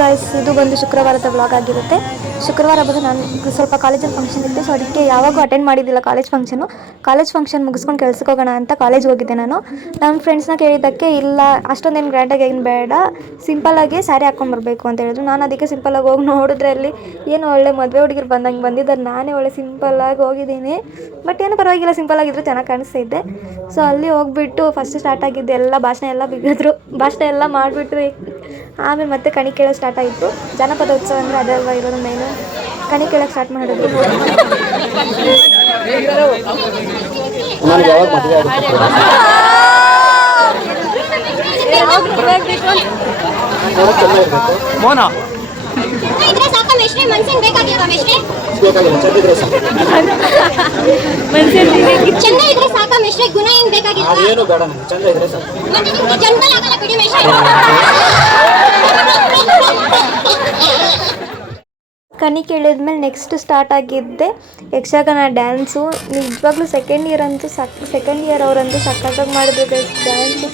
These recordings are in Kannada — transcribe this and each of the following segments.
ಗೈಸ್, ಇದು ಬಂದು ಶುಕ್ರವಾರದ ವ್ಲಾಗ್ ಆಗಿರುತ್ತೆ. ಶುಕ್ರವಾರ ಬಂದು ನಾನು ಸ್ವಲ್ಪ ಕಾಲೇಜಲ್ಲಿ ಫಂಕ್ಷನ್ ಇತ್ತು, ಸೊ ಅದಕ್ಕೆ ಯಾವಾಗೂ ಅಟೆಂಡ್ ಮಾಡಿದ್ದಿಲ್ಲ ಕಾಲೇಜ್ ಫಂಕ್ಷನ್ ಮುಗಿಸ್ಕೊಂಡು ಕೆಲ್ಸಕ್ಕೆ ಹೋಗೋಣ ಅಂತ ಕಾಲೇಜ್ಗೆ ಹೋಗಿದ್ದೆ. ನಾನು ನಮ್ಮ ಫ್ರೆಂಡ್ಸ್ನ ಕೇಳಿದ್ದಕ್ಕೆ ಇಲ್ಲ ಅಷ್ಟೊಂದೇನು ಗ್ರ್ಯಾಂಡಾಗಿ ಏನು ಬೇಡ, ಸಿಂಪಲ್ಲಾಗಿ ಸ್ಯಾರಿ ಹಾಕ್ಕೊಂಬರ್ಬೇಕು ಅಂತ ಹೇಳಿದ್ರು. ನಾನು ಅದಕ್ಕೆ ಸಿಂಪಲ್ಲಾಗಿ ಹೋಗಿ ನೋಡಿದ್ರೆ ಅಲ್ಲಿ ಏನು ಒಳ್ಳೆ ಮದುವೆ ಹುಡುಗಿರು ಬಂದಂಗೆ ಬಂದಿದ್ದಾರೆ. ನಾನೇ ಒಳ್ಳೆ ಸಿಂಪಲ್ಲಾಗಿ ಹೋಗಿದ್ದೀನಿ, ಬಟ್ ಏನು ಪರವಾಗಿಲ್ಲ, ಸಿಂಪಲ್ಲಾಗಿದ್ರು ಚೆನ್ನಾಗಿ ಕಾಣಿಸ್ತಾ ಇದ್ದೆ. ಸೊ ಅಲ್ಲಿ ಹೋಗ್ಬಿಟ್ಟು ಫಸ್ಟ್ ಸ್ಟಾರ್ಟ್ ಆಗಿದ್ದೆ, ಎಲ್ಲ ಭಾಷಣ ಎಲ್ಲ ಬಿಗಿದ್ರು, ಭಾಷಣ ಎಲ್ಲ ಮಾಡಿಬಿಟ್ಟು ಆಮೇಲೆ ಮತ್ತೆ ಕಣಿ ಕೇಳೋಕ್ಕೆ ಸ್ಟಾರ್ಟ್ ಆಯಿತು. ಜಾನಪದ ಉತ್ಸವ ಅಂದರೆ ಅದಲ್ವಾ ಇರೋದು ಮೇನು. ಕಣಿ ಕೇಳೋಕ್ಕೆ ಸ್ಟಾರ್ಟ್ ಮಾಡಿದ್ರು. ಕಣಿ ಕೇಳಿದ್ಮೇಲೆ ನೆಕ್ಸ್ಟ್ ಸ್ಟಾರ್ಟ್ ಆಗಿದ್ದೆ ಯಕ್ಷಗಾನ ಡ್ಯಾನ್ಸು. ನಿಜವಾಗ್ಲೂ ಸೆಕೆಂಡ್ ಇಯರ್ ಅವರಂತೂ ಸಖತ್ತಾಗಿ ಮಾಡಿದ್ರು ಡ್ಯಾನ್ಸು.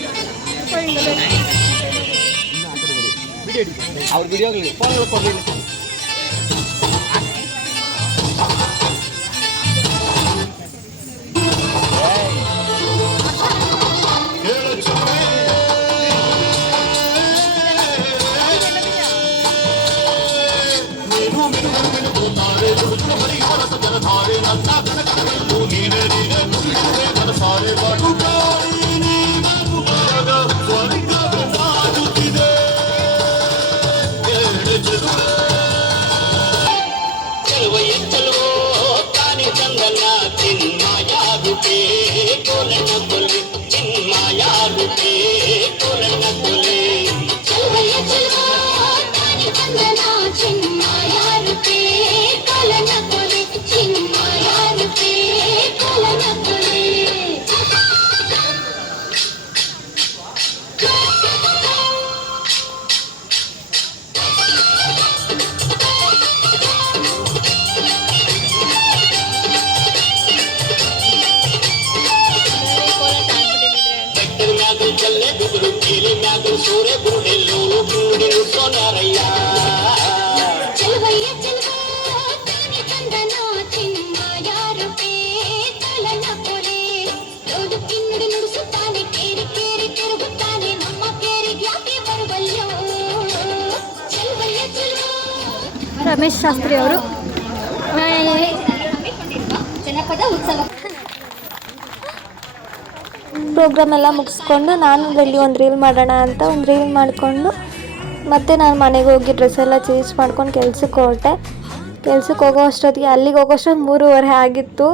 ರಮೇಶ್ ಶಾಸ್ತ್ರಿ ಅವರು ಪ್ರೋಗ್ರಾಮ್ ಎಲ್ಲ ಮುಗಿಸ್ಕೊಂಡು ನಾನು ಅಲ್ಲಿ ಒಂದು ರೀಲ್ ಮಾಡೋಣ ಅಂತ ಒಂದು ರೀಲ್ ಮಾಡಿಕೊಂಡು ಮತ್ತೆ ನಾನು ಮನೆಗೆ ಹೋಗಿ ಡ್ರೆಸ್ ಎಲ್ಲ ಚೇಂಜ್ ಮಾಡ್ಕೊಂಡು ಕೆಲ್ಸಕ್ಕೆ ಹೋಗೋ ಅಷ್ಟೊತ್ತಿಗೆ ಅಲ್ಲಿಗೆ ಹೋಗೋ ಅಷ್ಟೊತ್ತಿಗೆ 3:30 ಆಗಿತ್ತು.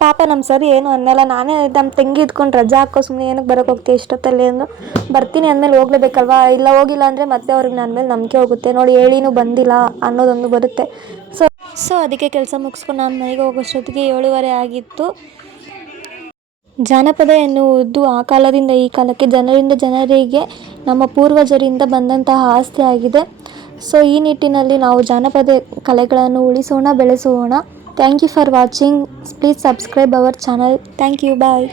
ಪಾಪ ನಮ್ಮ ಸರ್ ಏನು ಅನ್ನಲ್ಲ. ನಾನೇ ನಮ್ಮ ತಂಗಿ ಇದ್ಕೊಂಡು ರಜಾ ಹಾಕೋ, ಸುಮ್ಮನೆ ಏನಕ್ಕೆ ಬರೋಕ್ಕೆ ಹೋಗ್ತೀವಿ ಇಷ್ಟೊತ್ತಲ್ಲಿ ಅಂದು. ಬರ್ತೀನಿ ಅಂದಮೇಲೆ ಹೋಗಲೇಬೇಕಲ್ವಾ, ಇಲ್ಲ ಹೋಗಿಲ್ಲ ಅಂದರೆ ಮತ್ತೆ ಅವ್ರಿಗೆ ನನ್ನ ಮೇಲೆ ನಂಬಿಕೆ ಹೋಗುತ್ತೆ. ನೋಡಿ ಹೇಳಿನೂ ಬಂದಿಲ್ಲ ಅನ್ನೋದೊಂದು ಬರುತ್ತೆ. ಸೊ ಅದಕ್ಕೆ ಕೆಲಸ ಮುಗಿಸ್ಕೊಂಡು ನಾನು ಮನೆಗೆ ಹೋಗೋಷ್ಟೊತ್ತಿಗೆ 7:30 ಆಗಿತ್ತು. ಜಾನಪದ ಎನ್ನುವುದು ಆ ಕಾಲದಿಂದ ಈ ಕಾಲಕ್ಕೆ ಜನರಿಂದ ಜನರಿಗೆ ನಮ್ಮ ಪೂರ್ವಜರಿಂದ ಬಂದಂತಹ ಆಸ್ತಿ ಆಗಿದೆ. ಸೊ ಈ ನಿಟ್ಟಿನಲ್ಲಿ ನಾವು ಜಾನಪದ ಕಲೆಗಳನ್ನು ಉಳಿಸೋಣ, ಬೆಳೆಸೋಣ. Thank you for watching. Please subscribe our channel. Thank you. Bye.